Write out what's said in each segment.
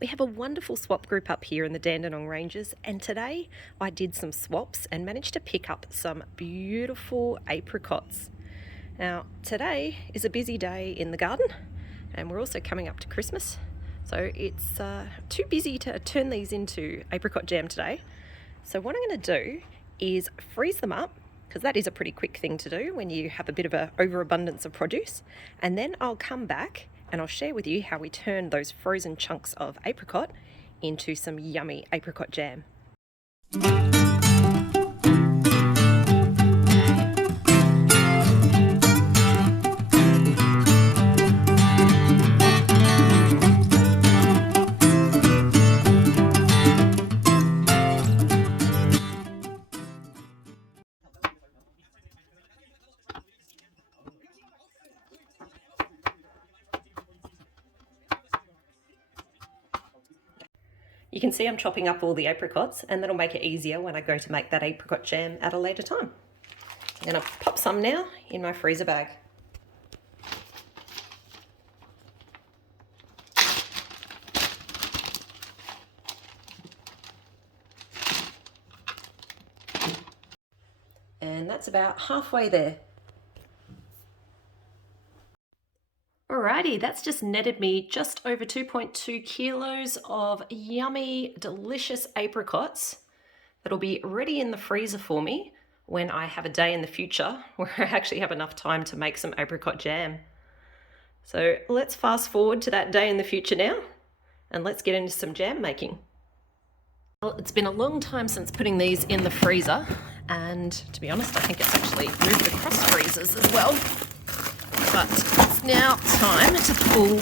We have a wonderful swap group up here in the Dandenong Ranges, and today I did some swaps and managed to pick up some beautiful apricots. Now, today is a busy day in the garden, and we're also coming up to Christmas, so it's too busy to turn these into apricot jam today. So what I'm going to do is freeze them up, because that is a pretty quick thing to do when you have a bit of an overabundance of produce, and then I'll come back and I'll share with you how we turn those frozen chunks of apricot into some yummy apricot jam. You can see I'm chopping up all the apricots, and that'll make it easier when I go to make that apricot jam at a later time. I'm going to pop some now in my freezer bag. And that's about halfway there. Alrighty, that's just netted me just over 2.2 kilos of yummy, delicious apricots that'll be ready in the freezer for me when I have a day in the future where I actually have enough time to make some apricot jam. So let's fast forward to that day in the future now, and let's get into some jam making. Well, it's been a long time since putting these in the freezer, and to be honest, I think it's actually moved across freezers as well. But it's now time to pull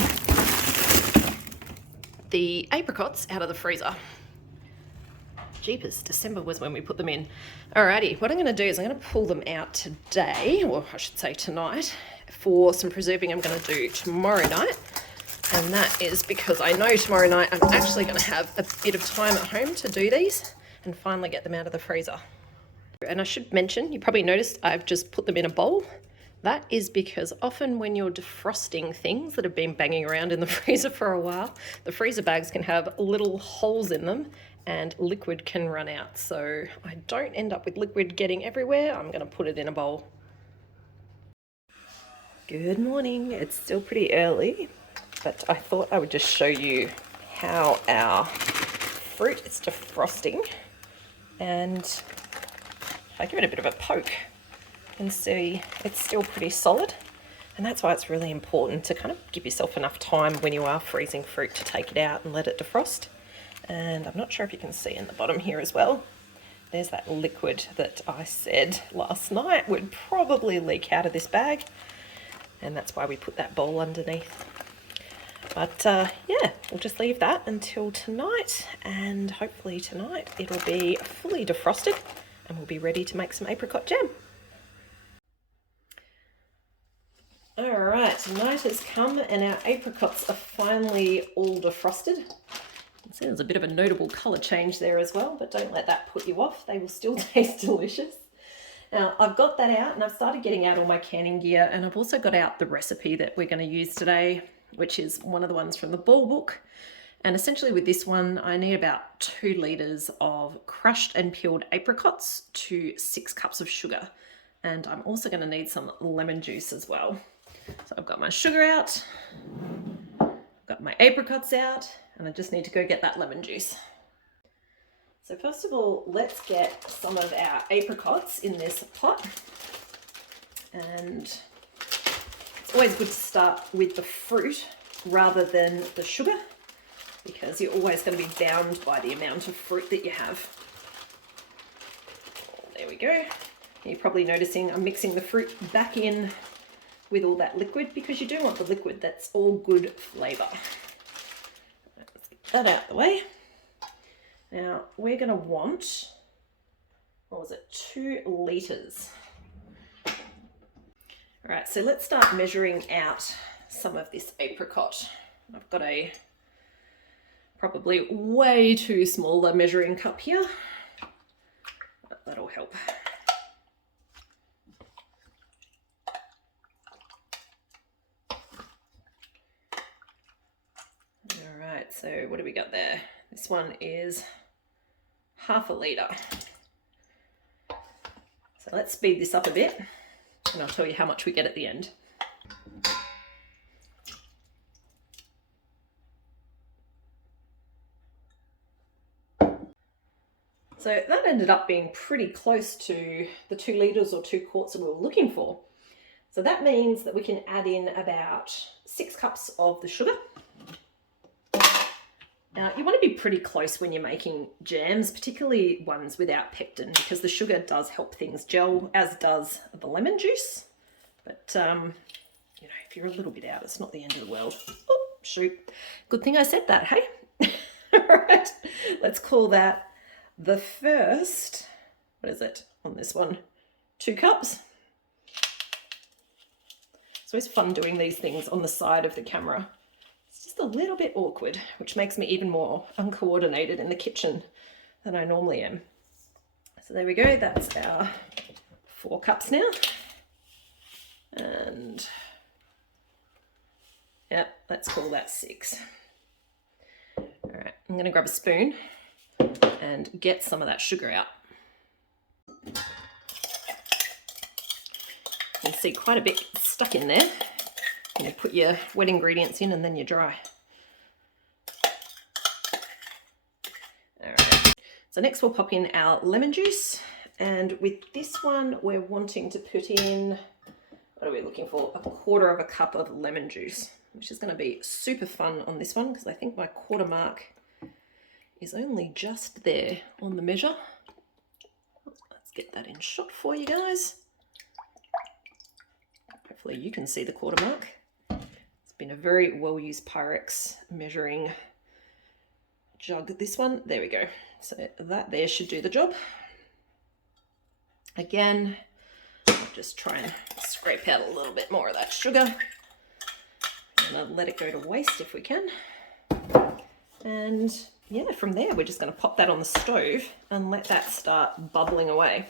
the apricots out of the freezer. Jeepers, December was when we put them in. Alrighty, what I'm going to do is I'm going to pull them out today, or I should say tonight, for some preserving I'm going to do tomorrow night. And that is because I know tomorrow night I'm actually going to have a bit of time at home to do these and finally get them out of the freezer. And I should mention, you probably noticed I've just put them in a bowl. That is because often when you're defrosting things that have been banging around in the freezer for a while, the freezer bags can have little holes in them and liquid can run out. So I don't end up with liquid getting everywhere. I'm going to put it in a bowl. Good morning. It's still pretty early, but I thought I would just show you how our fruit is defrosting. And if I give it a bit of a poke, and see it's still pretty solid, and that's why it's really important to kind of give yourself enough time when you are freezing fruit to take it out and let it defrost. And I'm not sure if you can see in the bottom here as well, there's that liquid that I said last night would probably leak out of this bag, and that's why we put that bowl underneath. But yeah, we'll just leave that until tonight, and hopefully tonight it'll be fully defrosted and we'll be ready to make some apricot jam. Alright, night has come and our apricots are finally all defrosted. See, there's a bit of a notable colour change there as well, but don't let that put you off. They will still taste delicious. Now, I've got that out and I've started getting out all my canning gear, and I've also got out the recipe that we're going to use today, which is one of the ones from the ball book. And essentially with this one, I need about 2 litres of crushed and peeled apricots to 6 cups of sugar. And I'm also going to need some lemon juice as well. So I've got my sugar out, I've got my apricots out, and I just need to go get that lemon juice. So first of all, let's get some of our apricots in this pot. And it's always good to start with the fruit rather than the sugar, because you're always going to be bound by the amount of fruit that you have. There we go. You're probably noticing I'm mixing the fruit back in with all that liquid, because you do want the liquid that's all good flavour. Let's get that out of the way. Now we're going to want, what was it, 2 litres. Alright, so let's start measuring out some of this apricot. I've got a probably way too small a measuring cup here, but that'll help. So So what do we got there? This one is half a litre. So let's speed this up a bit and I'll tell you how much we get at the end. So that ended up being pretty close to the 2 litres or 2 quarts that we were looking for. So that means that we can add in about 6 cups of the sugar. Now you want to be pretty close when you're making jams, particularly ones without pectin, because the sugar does help things gel, as does the lemon juice. But you know, if you're a little bit out, it's not the end of the world. Oh, shoot. Good thing I said that, hey? All right, let's call that the first, what is it on this one? 2 cups. It's always fun doing these things on the side of the camera. It's just a little bit awkward, which makes me even more uncoordinated in the kitchen than I normally am. So there we go, that's our 4 cups now. And yeah, let's call that 6. All right, I'm gonna grab a spoon and get some of that sugar out. You can see quite a bit stuck in there. You put your wet ingredients in and then you dry. All right. So next we'll pop in our lemon juice, and with this one we're wanting to put in, what are we looking for? 1/4 cup of lemon juice, which is going to be super fun on this one because I think my quarter mark is only just there on the measure. Let's get that in shot for you guys. Hopefully you can see the quarter mark. It's been a very well used Pyrex measuring jug, this one. There we go. So that there should do the job. Again, I'll just try and scrape out a little bit more of that sugar. And let it go to waste if we can. And yeah, from there, we're just going to pop that on the stove and let that start bubbling away.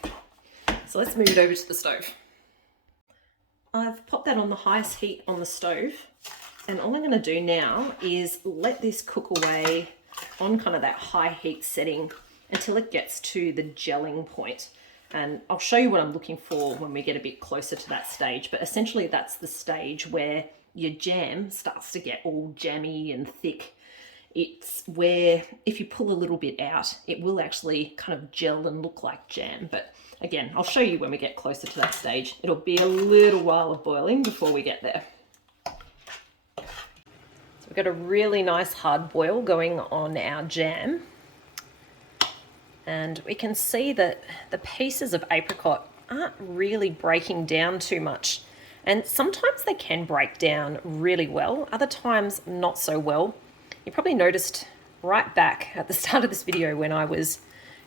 So let's move it over to the stove. I've popped that on the highest heat on the stove. And all I'm going to do now is let this cook away on kind of that high heat setting until it gets to the gelling point. And I'll show you what I'm looking for when we get a bit closer to that stage. But essentially, that's the stage where your jam starts to get all jammy and thick. It's where if you pull a little bit out, it will actually kind of gel and look like jam. But again, I'll show you when we get closer to that stage. It'll be a little while of boiling before we get there. So we've got a really nice hard boil going on our jam. And we can see that the pieces of apricot aren't really breaking down too much. And sometimes they can break down really well, other times not so well. You probably noticed right back at the start of this video when I was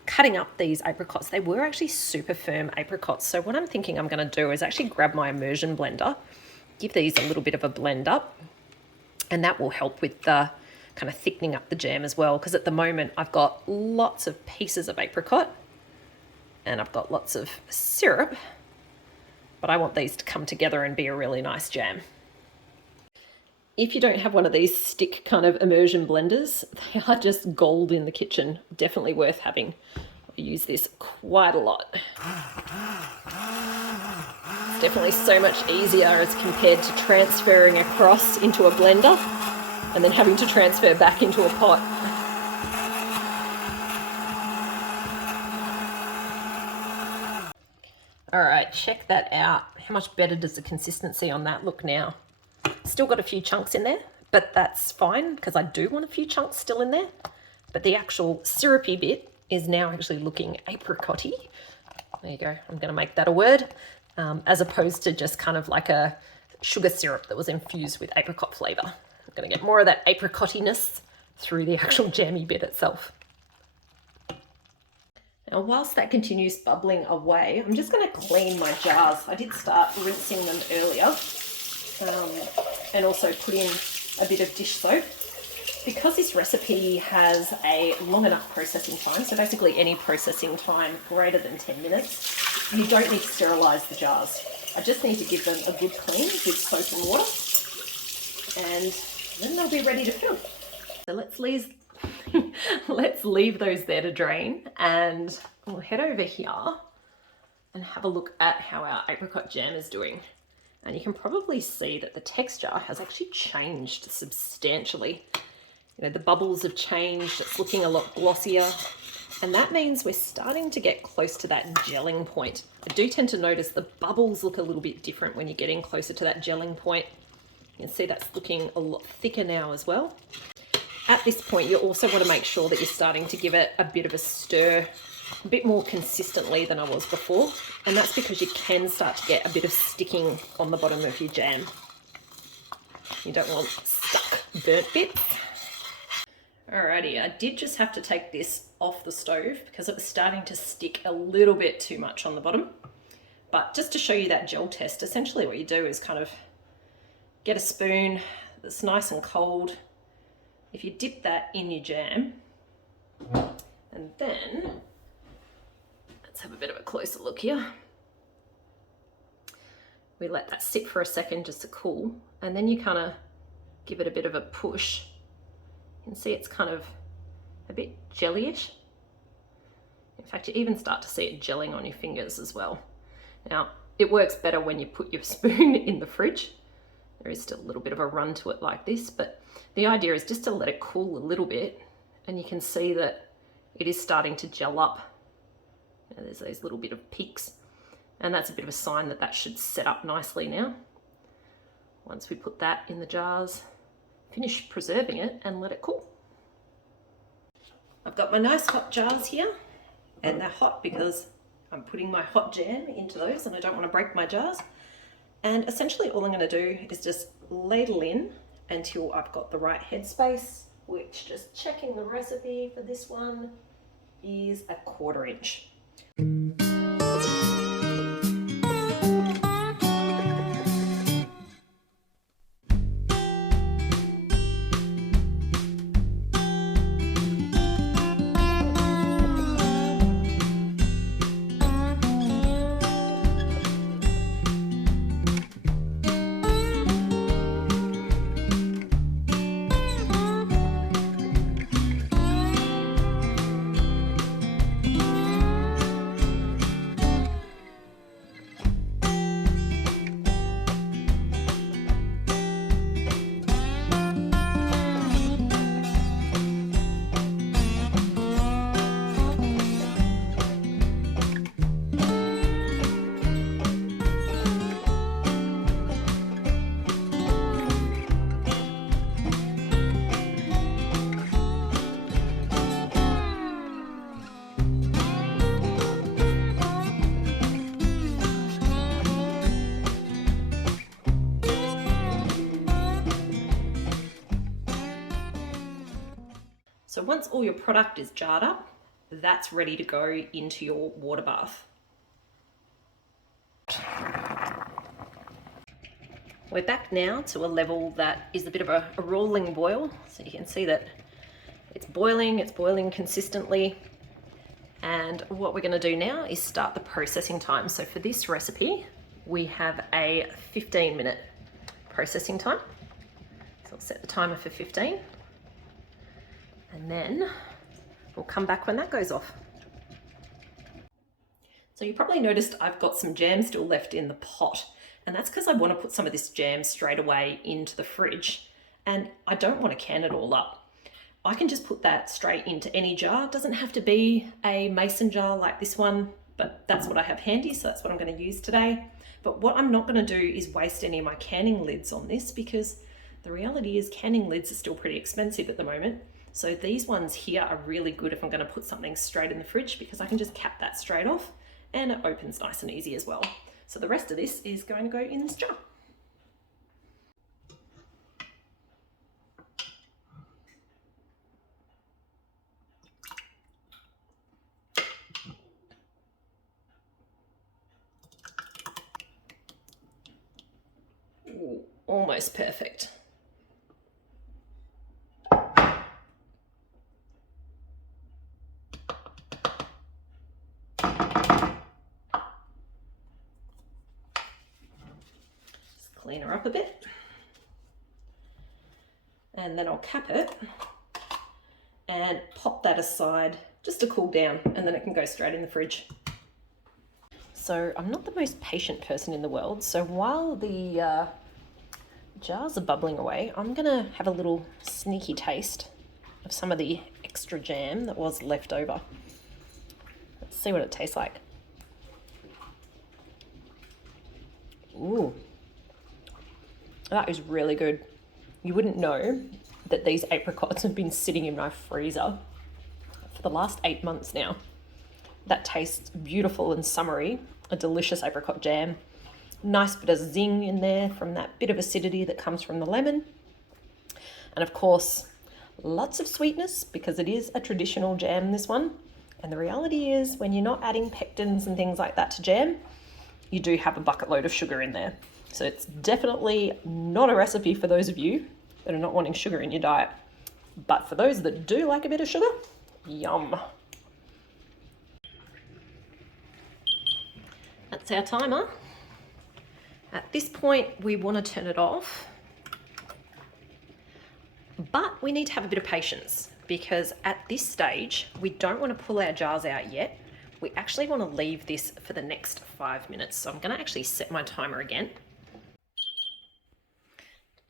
cutting up these apricots, they were actually super firm apricots. So what I'm thinking I'm going to do is actually grab my immersion blender, give these a little bit of a blend up, and that will help with the kind of thickening up the jam as well. Because at the moment I've got lots of pieces of apricot and I've got lots of syrup, but I want these to come together and be a really nice jam. If you don't have one of these stick kind of immersion blenders, they are just gold in the kitchen. Definitely worth having. I use this quite a lot. It's definitely so much easier as compared to transferring across into a blender and then having to transfer back into a pot. All right, check that out. How much better does the consistency on that look now? Still got a few chunks in there, but that's fine because I do want a few chunks still in there. But the actual syrupy bit is now actually looking apricot-y. There you go. I'm going to make that a word, as opposed to just kind of like a sugar syrup that was infused with apricot flavour. I'm going to get more of that apricot-iness through the actual jammy bit itself. Now, whilst that continues bubbling away, I'm just going to clean my jars. I did start rinsing them earlier. And also put in a bit of dish soap. Because this recipe has a long enough processing time, so basically any processing time greater than 10 minutes, you don't need to sterilise the jars. I just need to give them a good clean with soap and water, and then they'll be ready to fill. So let's leave those there to drain, and we'll head over here and have a look at how our apricot jam is doing. And you can probably see that the texture has actually changed substantially. You know, the bubbles have changed, it's looking a lot glossier, and that means we're starting to get close to that gelling point. I do tend to notice the bubbles look a little bit different when you're getting closer to that gelling point. You can see that's looking a lot thicker now as well. At this point, you also want to make sure that you're starting to give it a bit of a stir, a bit more consistently than I was before. And that's because you can start to get a bit of sticking on the bottom of your jam. You don't want stuck, burnt bits. Alrighty, I did just have to take this off the stove because it was starting to stick a little bit too much on the bottom. But just to show you that gel test, essentially what you do is kind of get a spoon that's nice and cold. If you dip that in your jam, and then, let's have a bit of a closer look here. We let that sit for a second just to cool, and then you kind of give it a bit of a push. You can see it's kind of a bit jellyish. In fact, you even start to see it gelling on your fingers as well. Now, it works better when you put your spoon in the fridge. There is still a little bit of a run to it like this, but the idea is just to let it cool a little bit, and you can see that it is starting to gel up. Now, there's those little bit of peaks, and that's a bit of a sign that that should set up nicely now. Once we put that in the jars, finish preserving it and let it cool. I've got my nice hot jars here, and they're hot because I'm putting my hot jam into those and I don't want to break my jars. And essentially all I'm going to do is just ladle in until I've got the right headspace, which, just checking the recipe for this one, is 1/4 inch. So once all your product is jarred up, that's ready to go into your water bath. We're back now to a level that is a bit of a rolling boil. So you can see that it's boiling consistently. And what we're going to do now is start the processing time. So for this recipe, we have a 15-minute processing time. So I'll set the timer for 15. And then we'll come back when that goes off. So you probably noticed I've got some jam still left in the pot, and that's because I want to put some of this jam straight away into the fridge, and I don't want to can it all up. I can just put that straight into any jar. It doesn't have to be a mason jar like this one, but that's what I have handy, so that's what I'm going to use today. But what I'm not going to do is waste any of my canning lids on this, because the reality is canning lids are still pretty expensive at the moment. So these ones here are really good if I'm going to put something straight in the fridge, because I can just cap that straight off and it opens nice and easy as well. So the rest of this is going to go in this jar. Ooh, almost perfect. Clean her up a bit, and then I'll cap it and pop that aside just to cool down, and then it can go straight in the fridge. So I'm not the most patient person in the world, so while the jars are bubbling away, I'm gonna have a little sneaky taste of some of the extra jam that was left over. Let's see what it tastes like. Ooh, that is really good. You wouldn't know that these apricots have been sitting in my freezer for the last 8 months now. That tastes beautiful and summery, a delicious apricot jam. Nice bit of zing in there from that bit of acidity that comes from the lemon. And of course, lots of sweetness because it is a traditional jam, this one. And the reality is when you're not adding pectins and things like that to jam, you do have a bucket load of sugar in there. So it's definitely not a recipe for those of you that are not wanting sugar in your diet. But for those that do like a bit of sugar, yum. That's our timer. At this point, we want to turn it off. But we need to have a bit of patience because at this stage, we don't want to pull our jars out yet. We actually want to leave this for the next 5 minutes. So I'm going to actually set my timer again.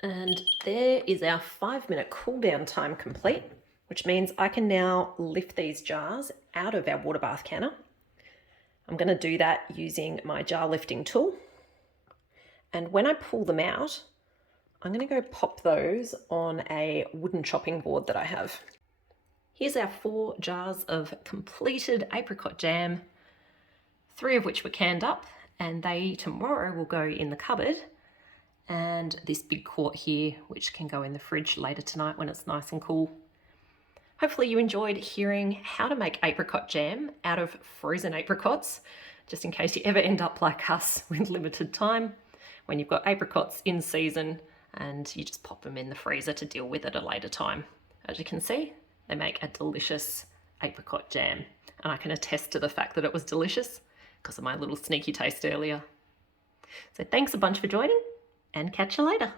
And there is our 5-minute cool down time complete, which means I can now lift these jars out of our water bath canner. I'm going to do that using my jar lifting tool. And when I pull them out, I'm going to go pop those on a wooden chopping board that I have. Here's our 4 jars of completed apricot jam, 3 of which were canned up, and they tomorrow will go in the cupboard. And this big quart here, which can go in the fridge later tonight when it's nice and cool. Hopefully you enjoyed hearing how to make apricot jam out of frozen apricots, just in case you ever end up like us with limited time, when you've got apricots in season and you just pop them in the freezer to deal with at a later time. As you can see, they make a delicious apricot jam. And I can attest to the fact that it was delicious because of my little sneaky taste earlier. So thanks a bunch for joining, and catch you later.